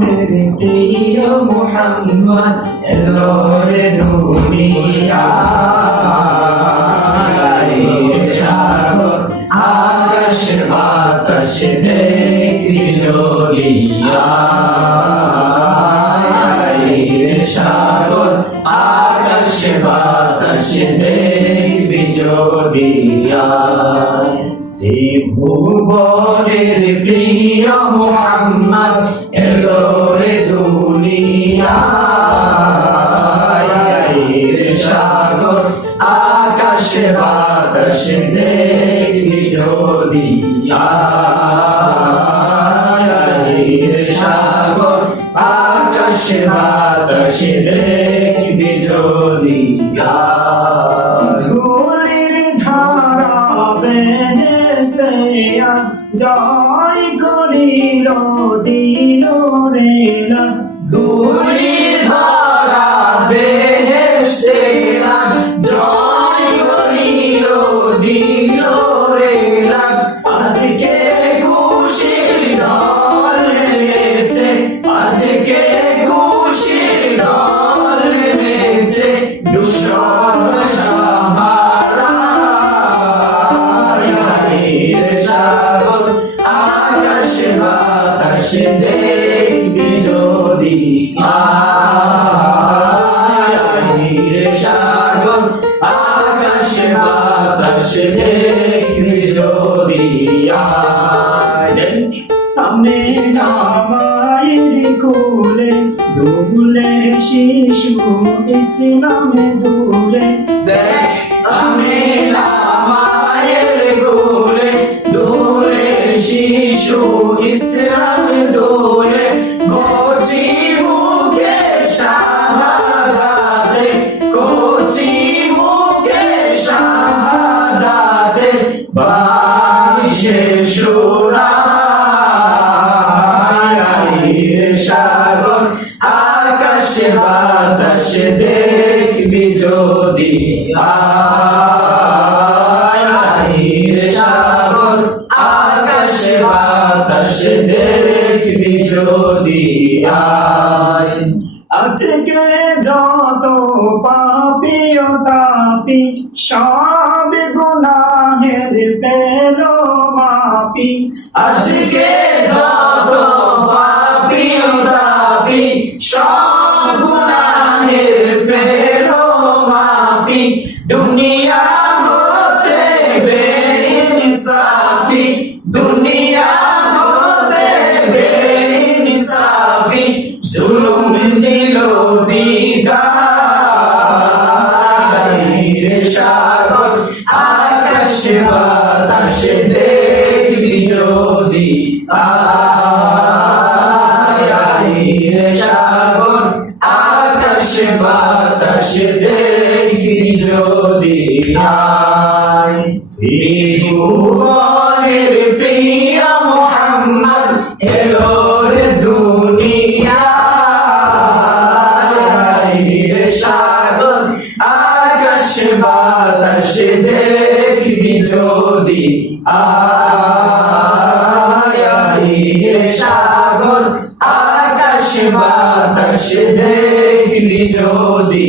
ভুবনের প্রিয় মুহাম্মদ এলো রে দুনিয়ায় সাগর আকাশ বাতাস দেখবি জ্বলিয়া সাগর আকাশ বাতাস দেখবি জ্বলিয়া ভুবনের প্রিয় মুহাম্মদ এলো রে দুনিয়ায় সাগর আকাশ বাতাস দেখবি জ্বলিয়া সাগর আকাশ বাতাস দেখবি জ্বলিয়া ধুলির ধারা বেহেশতে জয় করিল দিল রে লাজ ধুলির ধারা বেহেশতে জয় করিল দিল রে লাজ আজকে খুশির ঢল নেমেছে আজকে খুশির ঢল নেমেছে দুশর সাগর আকাশ বাতাস দেখবি যদি সাগর আকাশ বাতাস দেখবি যদি আমি নামায়ের কোলে দুলে শিশু ইসলামে দুলে দেখ আমি নামায়ের কোলে দুলে শিশু ইসলাম দোলে কচি মুখে শাহাদাতে কচি মুখে শাহাদাতে বারিশে শোনা সাগর আকাশ বাতাস দেখবি যদি সাগর আকাশ বাতাস দেখবি যদি আজকে যত পাপি ও তাপি সব গুনাহের পেল মাপি আজকে যত পাপি ও তাপি সব গুনাহের পেল মাপি দুনিয়া হতে বেইনসাফি দুনিয়া হতে বেইনসাফি জুলুম দিল বিদায় সাগর আকাশ বাতাস দেখবি যদি সাগর আকাশ বাতাস দেখবি যদি ভুবনের প্রিয় মুহাম্মদ এলো রে দুনিয়ায় সাগর আকাশ বাতাস দেখবি যদি সাগর আকাশ বাতাস দেখবি যদি